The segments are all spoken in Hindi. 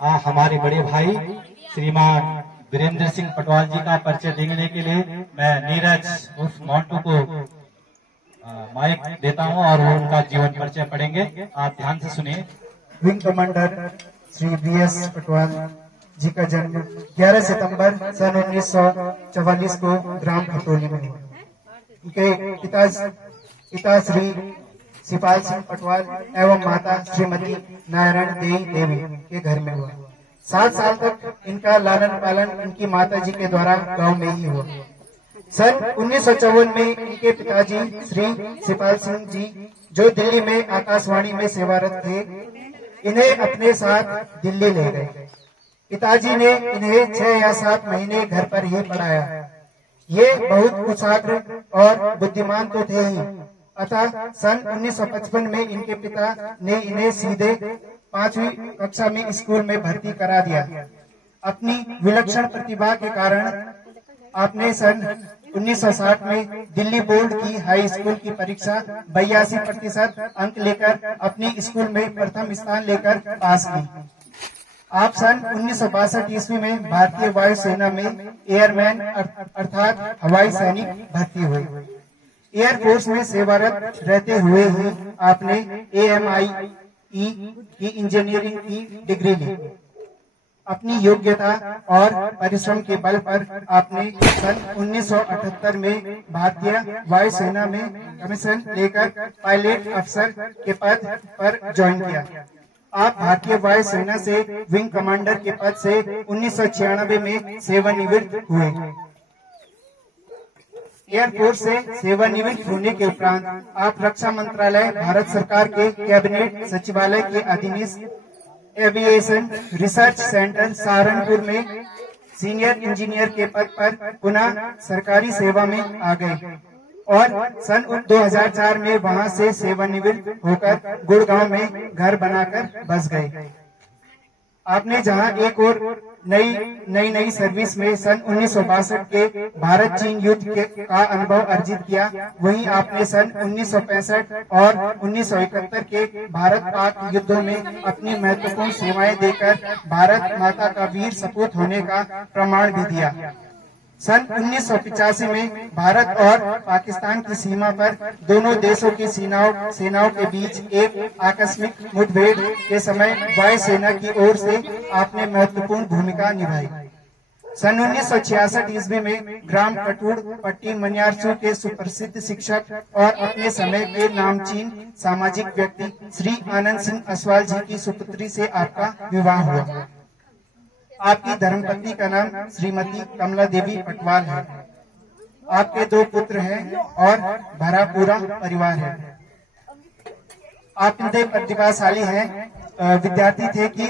हमारे बड़े भाई श्रीमान वीरेंद्र सिंह पटवाल जी का परिचय देने के लिए मैं नीरज उर्फ मोंटू को माइक देता हूं और वो उनका जीवन परिचय पढ़ेंगे। आप ध्यान से सुनिए। Wing commander Shri BS Patwal ji का जन्म 11 सितंबर सन 1944 को ग्राम खतौली में। उनके पिता श्री सिपाल सिंह पटवाल एवं माता श्रीमती नारायण देवी के घर में हुआ। 7 साल तक इनका लालन पालन इनकी माता जी के द्वारा गांव में ही हुआ। सन 1954 में इनके पिताजी श्री सिपाल सिंह जी, जो दिल्ली में आकाशवाणी में सेवारत थे, इन्हें अपने साथ दिल्ली ले गए। पिताजी ने इन्हें 6 या 7 महीने घर पर ही पढ़ाया। ये बहुत कुशाग्र और बुद्धिमान तो थे ही, अतः सन 1955 में इनके पिता ने इन्हें सीधे 5वीं कक्षा में स्कूल में भर्ती करा दिया। अपनी विलक्षण प्रतिभा के कारण आपने सन 1960 में दिल्ली बोर्ड की हाई स्कूल की परीक्षा 82% अंक लेकर अपनी स्कूल में प्रथम स्थान लेकर पास की। आप सन 1962 ईस्वी में भारतीय वायुसेना में एयरमैन अर्थात हवाई सैनिक भर्ती हुए। एयरफोर्स में सेवारत रहते हुए ही आपने AMIE की इंजीनियरिंग की डिग्री ली। अपनी योग्यता और परिश्रम के बल पर आपने सन 1978 में भारतीय वायुसेना में कमीशन लेकर पायलट अफसर के पद पर ज्वाइन किया। आप भारतीय वायुसेना से विंग कमांडर के पद से 1996 में सेवानिवृत्त हुए। एयरफोर्स से सेवानिवृत्त होने के उपरांत आप रक्षा मंत्रालय भारत सरकार के कैबिनेट सचिवालय के अधीनस्थ एविएशन रिसर्च सेंटर सहारनपुर में सीनियर इंजीनियर के पद पर पुनः सरकारी सेवा में आ गए और सन 2004 में वहां से सेवानिवृत्त होकर गुड़गांव में घर बनाकर बस गए। आपने जहां एक और नई सर्विस में सन 1962 के भारत चीन युद्ध का अनुभव अर्जित किया, वहीं आपने सन 1965 और 1971 के भारत पाक युद्धों में अपनी महत्वपूर्ण सेवाएं देकर भारत माता का वीर सपूत होने का प्रमाण भी दिया। सन 1985 में भारत और पाकिस्तान की सीमा पर दोनों देशों की सेनाओं के बीच एक आकस्मिक मुठभेड़ के समय वायुसेना की ओर से आपने महत्वपूर्ण भूमिका निभाई। सन 1966 ईस्वी में ग्राम कटूड़ पट्टी मनियारसू के सुप्रसिद्ध शिक्षक और अपने समय के नामचीन सामाजिक व्यक्ति श्री आनंद सिंह असवाल जी की सुपुत्री से आपका विवाह हुआ। आपकी धर्मपत्नी का नाम श्रीमती कमला देवी पटवाल है। आपके 2 पुत्र हैं और भरा पूरा परिवार है। आप इतने प्रतिभाशाली हैं, विद्यार्थी थे कि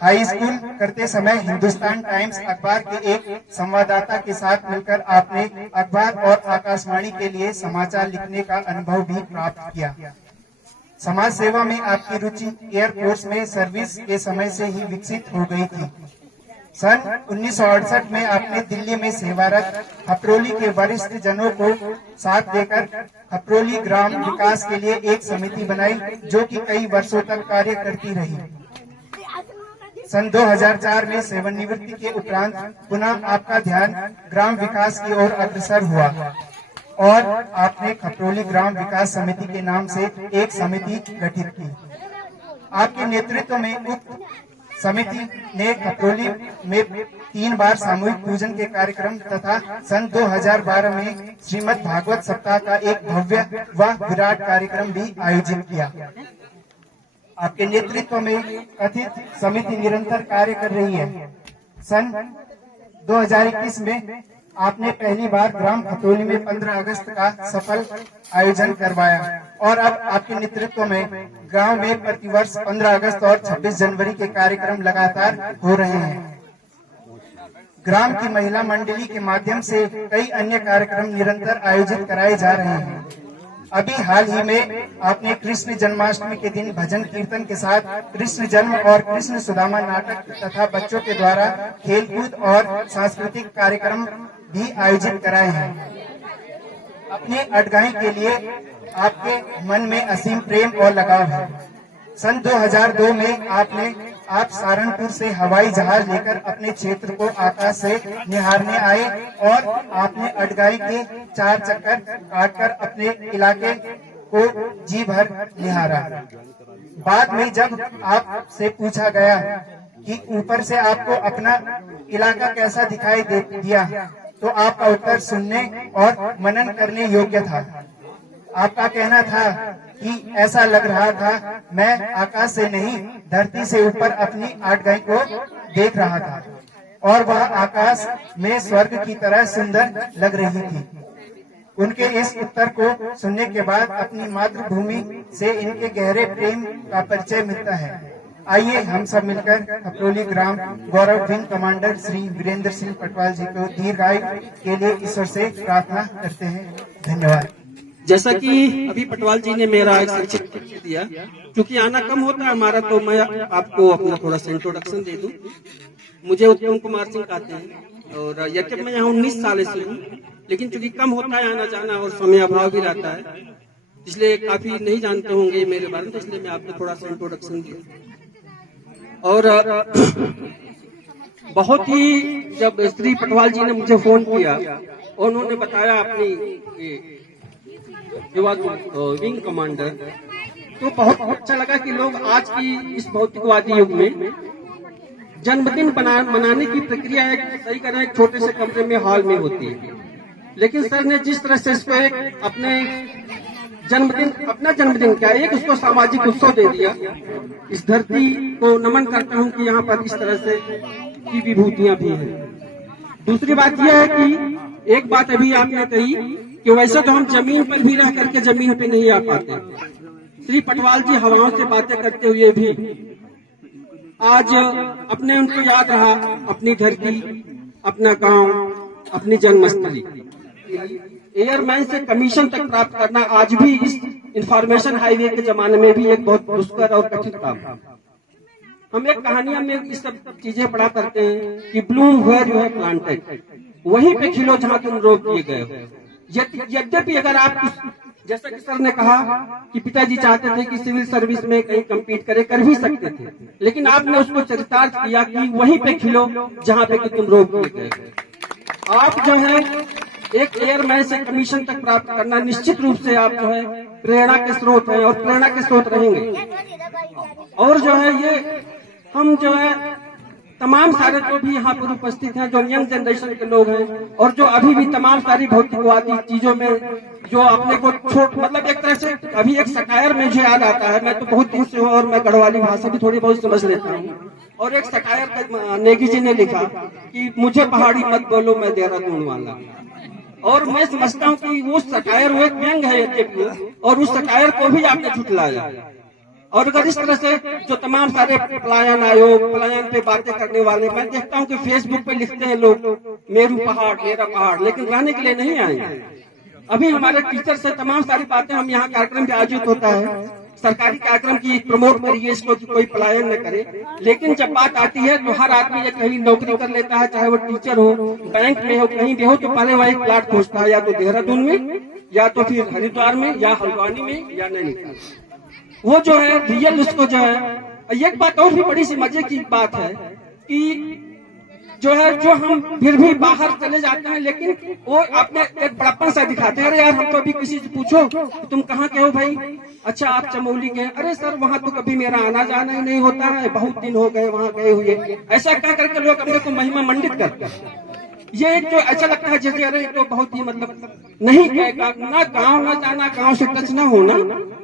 हाई स्कूल करते समय हिंदुस्तान टाइम्स अखबार के एक संवाददाता के साथ मिलकर आपने अखबार और आकाशवाणी के लिए समाचार लिखने का अनुभव भी प्राप्त किया। समाज सेवा में आपकी रुचि एयरफोर्स में सर्विस के समय से ही विकसित हो गई थी। सन 1968 में आपने दिल्ली में सेवारत खपरोली के वरिष्ठ जनों को साथ लेकर खपरोली ग्राम विकास के लिए एक समिति बनाई, जो कि कई वर्षों तक कार्य करती रही। सन 2004 में सेवानिवृत्ति के उपरांत पुनः आपका ध्यान ग्राम विकास की ओर अग्रसर हुआ और आपने खपरोली ग्राम विकास समिति के नाम से एक समिति गठित की। आपके नेतृत्व में उक्त समिति ने खपरोली में 3 बार सामूहिक पूजन के कार्यक्रम तथा सन 2012 में श्रीमद् भागवत सप्ताह का एक भव्य व विराट कार्यक्रम भी आयोजित किया। आपके नेतृत्व में कथित समिति निरंतर कार्य कर रही है। सन 2021 में आपने पहली बार ग्राम खतौली में 15 अगस्त का सफल आयोजन करवाया और अब आपके नेतृत्व में गांव में प्रतिवर्ष 15 अगस्त और 26 जनवरी के कार्यक्रम लगातार हो रहे हैं। ग्राम की महिला मंडली के माध्यम से कई अन्य कार्यक्रम निरंतर आयोजित कराए जा रहे हैं। अभी हाल ही में आपने कृष्ण जन्माष्टमी के दिन भजन कीर्तन के साथ कृष्ण जन्म और कृष्ण सुदामा नाटक तथा बच्चों के द्वारा खेलकूद और सांस्कृतिक कार्यक्रम भी आयोजित कराए हैं। अपनी अटगाही के लिए आपके मन में असीम प्रेम और लगाव है। सन 2002 में आपने आप सहारनपुर से हवाई जहाज लेकर अपने क्षेत्र को आकाश से निहारने आए और आपने अटगाई के 4 चक्कर काटकर अपने इलाके को जी भर निहारा। बाद में जब आपसे पूछा गया कि ऊपर से आपको अपना इलाका कैसा दिखाई दिया, तो आपका उत्तर सुनने और मनन करने योग्य था। आपका कहना था कि ऐसा लग रहा था मैं आकाश से नहीं धरती से ऊपर अपनी आटगाई को देख रहा था और वह आकाश में स्वर्ग की तरह सुंदर लग रही थी। उनके इस उत्तर को सुनने के बाद अपनी मातृभूमि से इनके गहरे प्रेम का परिचय मिलता है। आइए हम सब मिलकर खपरोली ग्राम गौरव विंग कमांडर श्री वीरेंद्र सिंह पटवाल जी को दीर्घायु के लिए ईश्वर से प्रार्थना करते हैं। धन्यवाद। जैसा कि अभी पटवाल जी ने मेरा एक संक्षिप्त परिचय दिया, क्योंकि आना कम होता है हमारा, तो मैं आपको अपना थोड़ा सा इंट्रोडक्शन दे दूं। मुझे उत्तम कुमार सिंह कहते हैं और यज्ञ में यहाँ 19 साल से हूँ, लेकिन चूंकि कम होता है आना जाना और समय अभाव भी रहता है, इसलिए काफी नहीं जानते होंगे मेरे बारे में, तो इसलिए मैं आपको थोड़ा सा इंट्रोडक्शन दिया। और बहुत ही जब श्री पटवाल जी ने मुझे फोन किया, उन्होंने बताया अपनी विंग कमांडर, तो बहुत अच्छा लगा कि लोग आज की इस भौतिकवादी युग में जन्मदिन मनाने की प्रक्रिया सही करें एक छोटे से कमरे में हॉल में होती है, लेकिन सर ने जिस तरह से इसको एक अपना जन्मदिन क्या एक उसको सामाजिक उत्सव दे दिया। इस धरती को नमन करता हूँ कि यहाँ पर इस तरह से की विभूतियां भी हैं। दूसरी बात यह है कि एक बात अभी आपने कही कि वैसे तो हम जमीन पर भी रह करके जमीन पे नहीं आ पाते। श्री पटवाल जी हवाओं से बातें करते हुए भी आज अपने उनको याद रहा, अपनी धरती, अपना गांव, अपनी जन्मस्थली। एयरमैन से कमीशन तक प्राप्त करना आज भी इस इंफॉर्मेशन हाईवे के जमाने में भी एक बहुत दुष्कर और कठिन काम है। हम एक कहानियां में इस सब चीजें पढ़ा करते हैं कि bloom where you have planted, वहीं पे खिलो जहां तुम रोप दिए गए हो। यद्यपि अगर आप जैसा कि सर ने कहा कि पिताजी चाहते थे कि सिविल सर्विस में कहीं कम्पीट कर भी सकते थे, लेकिन आपने उसको चरितार्थ किया कि वहीं पे खिलो जहां पे कि तुम रोक दिए गए। आप जो है एक एयरमैन से कमीशन तक प्राप्त करना निश्चित रूप से आप जो है प्रेरणा के स्रोत हैं और प्रेरणा के स्रोत रहेंगे। और जो है ये हम जो है तमाम सारे जो भी यहाँ पर उपस्थित हैं, जो यंग जनरेशन के लोग हैं और जो अभी भी तमाम सारी भौतिकवादी चीजों में जो अपने को छोट मतलब एक तरह से अभी एक सकायर में मुझे याद आता है, मैं तो बहुत दिन से हूँ और मैं गढ़वाली भाषा भी थोड़ी बहुत समझ लेता हूँ। और एक सकायर नेगी जी ने लिखा कि मुझे पहाड़ी मत बोलो मैं देहरादून वाला, और मैं समझता हूँ कि वो सकायर वो एक व्यंग है और उस सकायर को भी आपने झुठलाया। और अगर इस तरह से जो तमाम सारे पलायन आयोग पलायन पे बातें करने वाले, मैं देखता हूँ कि फेसबुक पे लिखते हैं लोग मेरू पहाड़ मेरा पहाड़, लेकिन रहने के लिए नहीं आए। अभी हमारे टीचर से तमाम सारी बातें, हम यहाँ कार्यक्रम भी आयोजित होता है, सरकारी कार्यक्रम की प्रमोट करिए इसको कि कोई पलायन न करे, लेकिन जब बात आती है तो हर आदमी ये कहीं नौकरी कर लेता है, चाहे वो टीचर हो, बैंक में हो, कहीं भी हो, तो पहले वह एक प्लाट खोजता है, या तो देहरादून में या तो फिर हरिद्वार में या हल्द्वानी में या नैनीताल। वो जो है रियल उसको जो है। एक बात और भी बड़ी सी मजे की बात है कि जो है जो हम फिर भी बाहर चले जाते हैं, लेकिन वो अपने एक बड़प्पन सा दिखाते हैं। अरे यार हमको अभी किसी से पूछो तुम कहाँ के हो भाई, अच्छा आप चमोली के, अरे सर वहाँ तो कभी मेरा आना जाना ही नहीं होता है, बहुत दिन हो गए वहाँ गए हुए। ऐसा कह करके लोग अपने को महिमा मंडित करते हैं। ये एक जो ऐसा लगता है जैसे अरे तो बहुत ही मतलब नहीं कहेगा ना, गांव ना जाना, गांव से टच ना होना।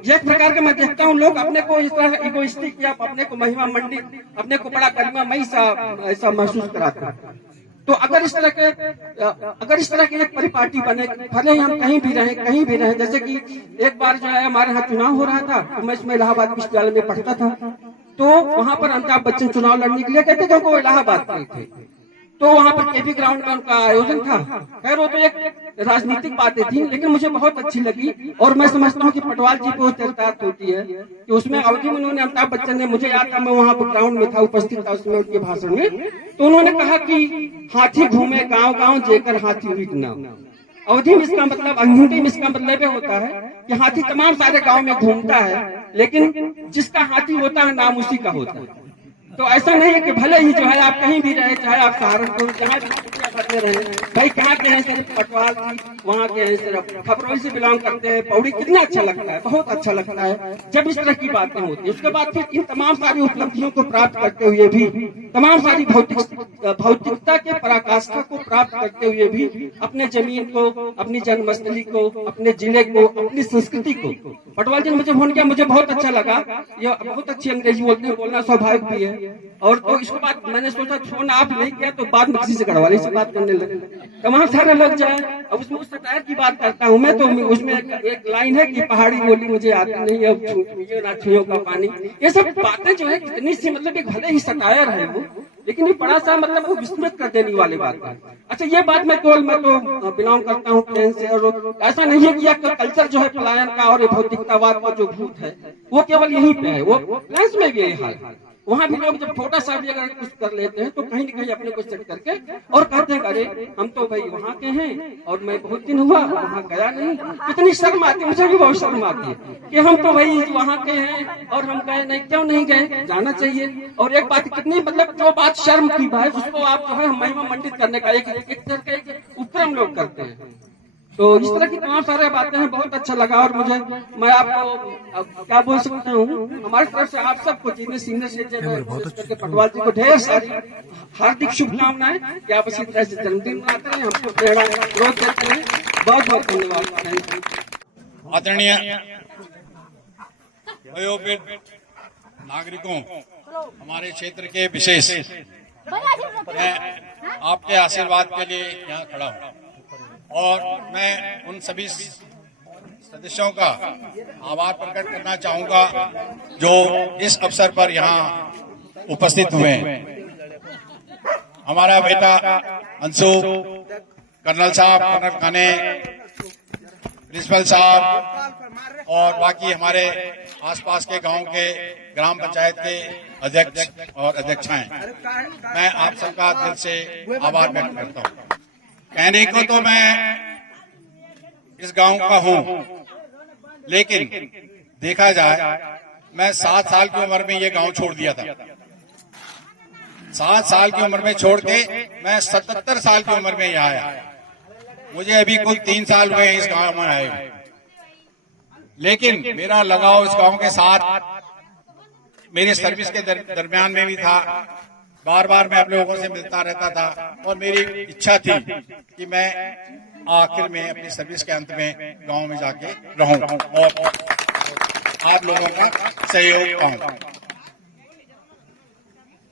ये एक प्रकार के मैं देखता हूँ लोग अपने को इस तरह इगोइस्टिक या अपने को महिमा मंडित, अपने को बड़ा गरिमामयी सा ऐसा महसूस कराते हैं। तो अगर इस तरह की एक परिपाटी बने, भले ही हम कहीं भी रहें, जैसे कि एक बार जो है हमारे यहाँ चुनाव हो रहा था, तो मैं इसमें इलाहाबाद विश्वविद्यालय में पढ़ता था, तो वहां पर अमिताभ बच्चन चुनाव लड़ने के लिए कहते थे, वो इलाहाबाद के थे, तो वहां पर केपी ग्राउंड में उनका आयोजन था। खैर वो तो एक राजनीतिक बातें थी, लेकिन मुझे बहुत अच्छी लगी। और मैं समझता हूँ कि पटवाल जी को चरितार्थ होती है कि उसमें अवधि में उन्होंने, अमिताभ बच्चन ने, मुझे याद था मैं वहां पर ग्राउंड में था, उपस्थित था उसमें उनके भाषण में, तो उन्होंने कहा कि हाथी घूमे गाँव गाँव जेकर हाथी हुई नाम। अवधि में इसका मतलब, अंग्रेजी में इसका मतलब यह होता है कि हाथी तमाम सारे गाँव में घूमता है, लेकिन जिसका हाथी होता है नाम उसी का होता है। तो ऐसा नहीं है कि भले ही जो है आप कहीं भी रहे, चाहे आप सहारनपुर जहाँ करते रहे, भाई कहाँ के हैं सिर्फ पटवाल की, वहाँ के हैं सिर्फ खबरों से बिलोंग करते हैं, पौड़ी कितना अच्छा लगता है, बहुत अच्छा लगता है जब इस तरह की बातें होती है। उसके बाद फिर इन तमाम सारी उपलब्धियों को प्राप्त करते हुए भी, तमाम सारी भौतिकता के पराकाष्ठा को प्राप्त करते हुए भी अपने जमीन को, अपनी जन्मस्थली को, अपने जिले को, अपनी संस्कृति को, पटवाल जी ने मुझे फोन किया, मुझे बहुत अच्छा लगा, ये बहुत अच्छी अंग्रेजी बोलते हैं, बोलना स्वाभाविक भी है। और तो इसके बाद मैंने सोचा फोन आप नहीं किया तो बाद में किसी से करवा से बात करने लगे, तमाम सारे लोग जाए। अब उसमें उस सटायर की बात करता हूँ मैं, तो उसमें एक लाइन है कि पहाड़ी बोली मुझे आती नहीं, अब छुइयो ना छुइयो का पानी, ये सब बातें जो है कितनी सी मतलब एक भले ही सटायर है वो, लेकिन ये बड़ा सा मतलब वो विस्मृत कर देने वाली बात है। अच्छा ये बात मैं तो बिलोंग करता हूँ प्लेन से, और ऐसा नहीं है कि यह कल्चर जो है पलायन का और भौतिकतावाद का जो भूत है वो केवल यहीं पे है, वो प्लेन्स में भी यही हाल है। वहाँ भी लोग जब छोटा सा भी अगर कुछ कर लेते हैं तो कहीं न कहीं अपने को सेट करके और कहते हैं अरे हम तो भाई वहाँ के हैं और मैं बहुत दिन हुआ वहाँ गया नहीं, कितनी शर्म आती है, मुझे भी बहुत शर्म आती है कि हम तो भाई वहाँ के हैं और हम गए नहीं, क्यों नहीं गए, जाना चाहिए। और एक बात कितनी मतलब जो बात शर्म की बात उसको आप जो है महिमा मंडित करने का एक तरह का उपक्रम लोग करते हैं। तो इस तरह की तमाम सारे बातें हैं, बहुत अच्छा लगा। और मुझे मैं आपको क्या बोल सकता हूँ, हमारी तरफ से आप सबको सीनियर सिटीजन पटवाल जी को ढेर सारी हार्दिक शुभकामनाएं कि आप इसी तरह से जन्मदिन मनाते हैं, हमको प्रेरणा ग्रोथ करते हैं। बहुत बहुत धन्यवाद। आदरणीय वयोवृद्ध नागरिकों, हमारे क्षेत्र के विशेष मैं आपके आशीर्वाद के लिए यहाँ खड़ा हूँ और मैं उन सभी सदस्यों का आभार प्रकट करना चाहूंगा जो इस अवसर पर यहाँ उपस्थित हुए हैं। हमारा बेटा अंशु, कर्नल साहब, कर्नल खाने, प्रिंसिपल साहब और बाकी हमारे आसपास के गांव के ग्राम पंचायत के अध्यक्ष और अध्यक्षाएं, मैं आप सबका दिल से आभार व्यक्त करता हूँ। कहने को तो मैं इस गांव का हूं, लेकिन देखा जाए मैं 7 साल की उम्र में ये गांव छोड़ दिया था। 7 साल की उम्र में छोड़ के मैं 77 साल की उम्र में यहाँ आया। मुझे अभी कुल 3 साल हुए इस गांव में आए, लेकिन मेरा लगाव इस गांव के साथ मेरी सर्विस के दरमियान में भी था। बार बार मैं आप लोगों से मिलता रहता था और मेरी इच्छा थी कि मैं आखिर में अपनी सर्विस के अंत में गांव में जाके रहूं और आप लोगों का सहयोग पाऊं।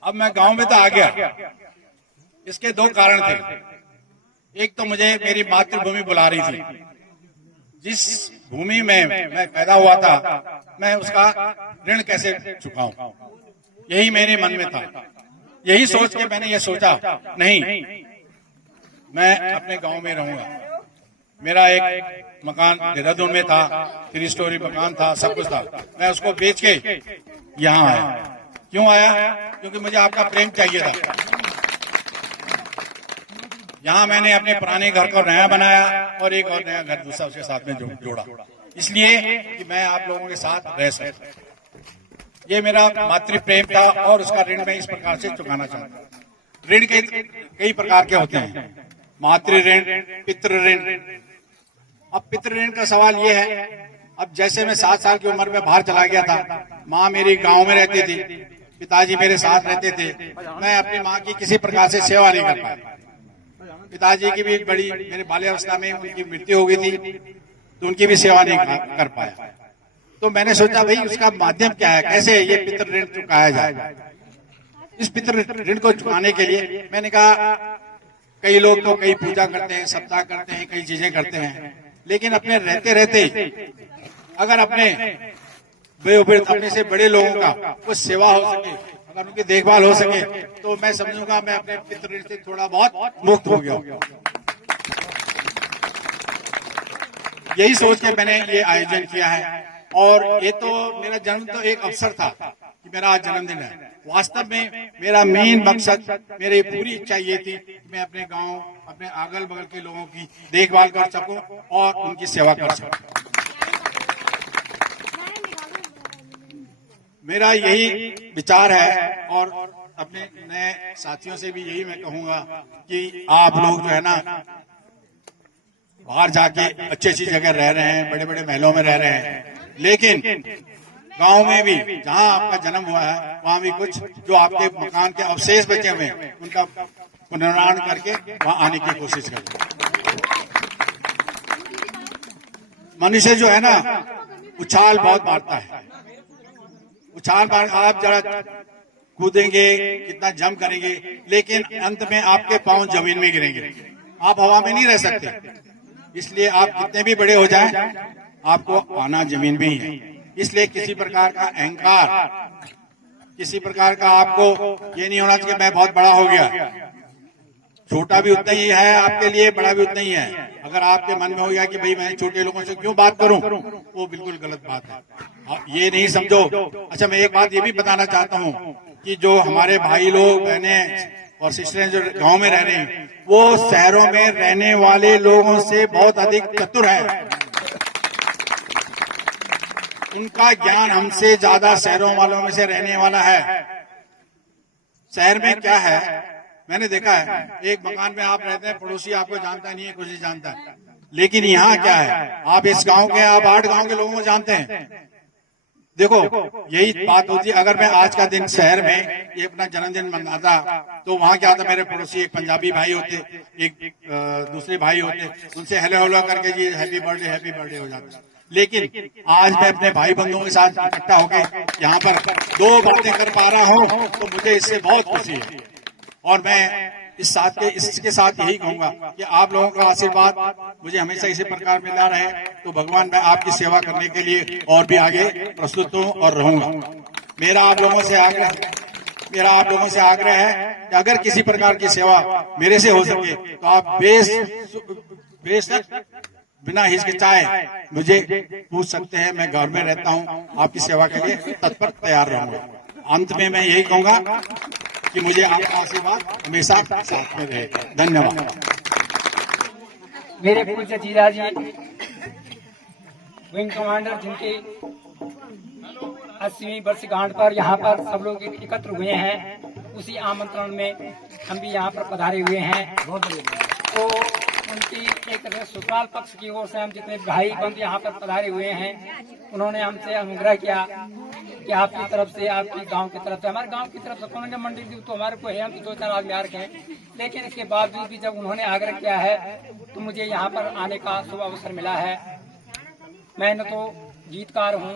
अब मैं गांव में तो आ गया, इसके 2 कारण थे। एक तो मुझे मेरी मातृभूमि बुला रही थी, जिस भूमि में मैं पैदा हुआ था मैं उसका ऋण कैसे चुकाऊं, यही मेरे मन में था। यही सोच के मैंने ये सोचा नहीं, मैं अपने गांव में रहूंगा। मेरा एक मकान देहरादून में था, 3 स्टोरी मकान था, सब कुछ था। मैं उसको बेच के यहाँ आया। क्यों आया? क्योंकि मुझे आपका प्रेम चाहिए था। यहाँ मैंने अपने पुराने घर को नया बनाया और एक और नया घर दूसरा उसके साथ में जोड़ा, इसलिए कि मैं आप लोगों के साथ रह सकूं। ये मेरा मातृ प्रेम था और उसका ऋण मैं इस प्रकार से चुकाना चाहता हूँ। ऋण के कई प्रकार के होते हैं, मातृ ऋण, पितृ ऋण। अब पितृ ऋण का सवाल ये है, अब जैसे मैं 7 साल की उम्र में बाहर चला गया था, माँ मेरी गांव में रहती थी, पिताजी मेरे साथ रहते थे, मैं अपनी माँ की किसी प्रकार से सेवा नहीं कर पाया। पिताजी की भी एक बड़ी मेरे बाल्यावस्था में उनकी मृत्यु हो गई थी, तो उनकी भी सेवा नहीं कर पाया। तो मैंने सोचा भाई उसका माध्यम क्या है, कैसे ये पितृ ऋण चुकाया जाए। इस पितृ ऋण को चुकाने के लिए मैंने कहा कई लोग तो कई पूजा करते हैं, सप्ताह करते हैं, कई चीजें करते हैं, लेकिन अपने रहते रहते अगर अपने अपने से बड़े लोगों का कुछ सेवा हो सके, अगर उनकी देखभाल हो सके, तो मैं समझूंगा मैं अपने पितृ ऋण से थोड़ा बहुत मुक्त हो गया। यही सोच के मैंने ये आयोजन किया है। और ये तो मेरा जन्म तो एक अवसर था कि मेरा आज जन्मदिन है। वास्तव में मेरा मेन मकसद, मेरी पूरी इच्छा ये थी कि मैं अपने गांव, अपने अगल बगल के लोगों की देखभाल कर सकूं और उनकी सेवा कर सकूं। मेरा यही विचार है और अपने नए साथियों से भी यही मैं कहूंगा कि आप लोग जो है ना बाहर जाके अच्छी अच्छी जगह रह रहे हैं, बड़े बड़े महलों में रह रहे हैं, लेकिन गांव में भी जहां आपका जन्म हुआ है वहां भी कुछ जो आपके मकान के अवशेष बचे हुए हैं उनका पुनर्निर्माण करके वहां आने की कोशिश करें। मनुष्य जो है ना उछाल बहुत मारता है, उछाल मार आप जरा कूदेंगे कितना जम करेंगे, लेकिन अंत में आपके पांव जमीन में गिरेंगे, आप हवा में नहीं रह सकते। इसलिए आप कितने भी बड़े हो जाएं, आपको आना जमीन में ही है। इसलिए किसी प्रकार का अहंकार, किसी प्रकार का आपको ये नहीं होना चाहिए मैं बहुत बड़ा हो गया। छोटा भी उतना ही है आपके लिए, बड़ा भी उतना ही है। अगर आपके मन में हो गया कि भाई मैं छोटे लोगों से क्यों बात करूं, वो बिल्कुल गलत बात है। आप ये नहीं समझो। अच्छा, मैं एक बात ये भी बताना चाहता हूं कि जो हमारे भाई लोग, बहनें और सिस्टरें जो गांव में रह रहे हैं, वो शहरों में रहने वाले लोगों से बहुत अधिक चतुर है। उनका ज्ञान हमसे ज्यादा शहरों वालों में से रहने वाला है। शहर में क्या है, मैंने देखा है, एक मकान में आप रहते हैं, पड़ोसी आपको जानता नहीं है, कुछ नहीं जानता है। लेकिन यहाँ क्या है, आप इस गांव के, आप 8 गांव के लोगों को जानते हैं। देखो, यही बात होती है। अगर मैं आज का दिन शहर में ये अपना जन्मदिन मनाता तो वहां क्या होता, मेरे पड़ोसी एक पंजाबी भाई होते, एक दूसरे भाई होते, उनसे हेलो हेलो करके जी हैप्पी बर्थडे हो जाता। लेकिन आज मैं अपने भाई बंधुओं के साथ इकट्ठा होकर यहाँ पर 2 बातें कर पा रहा हूँ तो मुझे इससे बहुत खुशी है। और मैं इसके साथ यही कहूंगा कि आप लोगों का आशीर्वाद मुझे हमेशा इसी प्रकार मिला रहे, तो भगवान मैं आपकी सेवा करने के लिए और भी आगे प्रस्तुत हूँ और रहूंगा। मेरा आप लोगों से आग्रह है कि अगर किसी प्रकार की सेवा मेरे से हो सके तो आप बेशक बिना हिचकिचाए मुझे पूछ सकते हैं। मैं घर में रहता हूँ, आपकी सेवा के लिए तत्पर तैयार रहूंगा। अंत में मैं यही कहूंगा कि मुझे आपका आशीर्वाद हमेशा साथ में रहे। धन्यवाद। मेरे पूज्य जीजा जी विंग कमांडर, जिनके 80वीं वर्षगांठ पर यहाँ पर सब लोग एकत्र हुए हैं, उसी आमंत्रण में हम भी यहाँ पर पधारे हुए हैं। तो उनकी एक ससुराल पक्ष की ओर से हम जितने भाई बंधु यहाँ पर पधारे हुए हैं, उन्होंने हमसे अनुग्रह किया कि आपकी तरफ से, आपकी गांव की तरफ से, हमारे गांव की तरफ से कौन मंडी तो हमारे को है, हम तो 2-4 आदमी आ रखे हैं। लेकिन इसके बावजूद भी जब उन्होंने आग्रह किया है तो मुझे यहाँ पर आने का शुभ अवसर मिला है। मैं न तो गीतकार हूँ,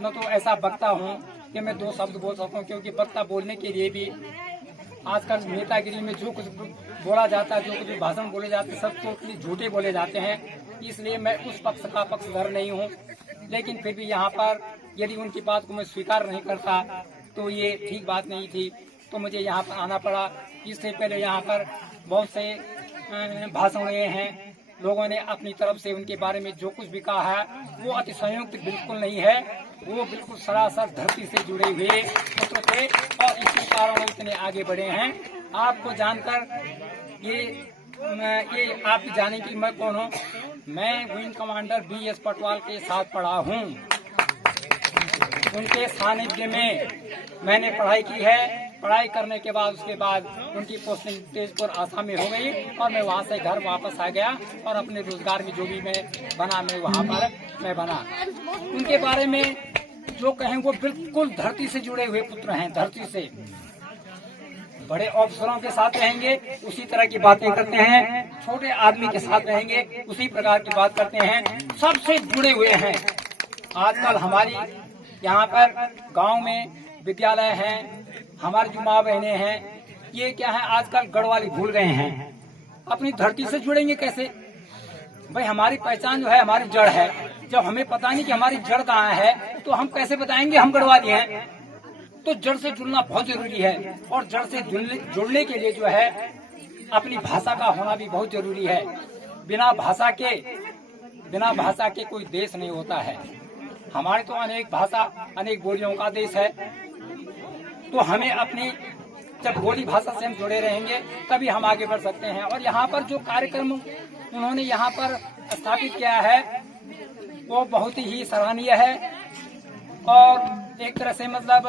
न तो ऐसा वक्ता हूँ कि मैं 2 शब्द बोल सकूँ, क्योंकि वक्ता बोलने के लिए भी आजकल नेतागिरी में जो कुछ बोला जाता है, जो कुछ भाषण बोले जाते हैं, सब टोटली झूठे बोले जाते हैं। इसलिए मैं उस पक्ष का पक्षधर नहीं हूँ। लेकिन फिर भी यहाँ पर यदि उनकी बात को मैं स्वीकार नहीं करता तो ये ठीक बात नहीं थी, तो मुझे यहाँ पर आना पड़ा। इससे पहले यहाँ पर बहुत से भाषण हुए हैं, लोगों ने अपनी तरफ से उनके बारे में जो कुछ भी कहा है वो अति संयुक्त बिल्कुल नहीं है। वो बिल्कुल सरासर धरती से जुड़े हुए पुत्र थे और इसी कारण इतने आगे बढ़े हैं। आपको जानकर ये आप जाने की मैं कौन हूँ। मैं विंग कमांडर BS पटवाल के साथ पढ़ा हूँ। उनके सानिध्य में मैंने पढ़ाई की है। पढ़ाई करने के बाद उसके बाद उनकी पोस्टिंग तेजपुर आसाम में हो गई और मैं वहाँ से घर वापस आ गया और अपने रोजगार में जो भी मैं बना, मैं वहाँ पर मैं बना। उनके बारे में जो कहें वो बिल्कुल धरती से जुड़े हुए पुत्र हैं। धरती से बड़े अफसरों के साथ रहेंगे उसी तरह की बातें करते हैं, छोटे आदमी के साथ रहेंगे उसी प्रकार की बात करते हैं, सबसे जुड़े हुए हैं। आजकल हमारी यहाँ पर गांव में विद्यालय हैं, हमारी जो माँ बहनें हैं, ये क्या है आजकल गढ़वाली भूल गए हैं। अपनी धरती से जुड़ेंगे कैसे भाई? हमारी पहचान जो है हमारी जड़ है। जब हमें पता नहीं कि हमारी जड़ कहाँ है तो हम कैसे बताएंगे हम गढ़वाली हैं? तो जड़ से जुड़ना बहुत जरूरी है और जड़ से जुड़ने के लिए जो है अपनी भाषा का होना भी बहुत जरूरी है। बिना भाषा के कोई देश नहीं होता है। हमारे तो अनेक भाषा अनेक बोलियों का देश है, तो हमें अपनी जब बोली भाषा से हम जुड़े रहेंगे तभी हम आगे बढ़ सकते हैं। और यहाँ पर जो कार्यक्रम उन्होंने यहाँ पर स्थापित किया है वो बहुत ही सराहनीय है और एक तरह से मतलब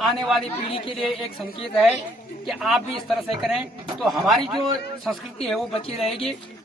आने वाली पीढ़ी के लिए एक संकेत है कि आप भी इस तरह से करें तो हमारी जो संस्कृति है वो बची रहेगी।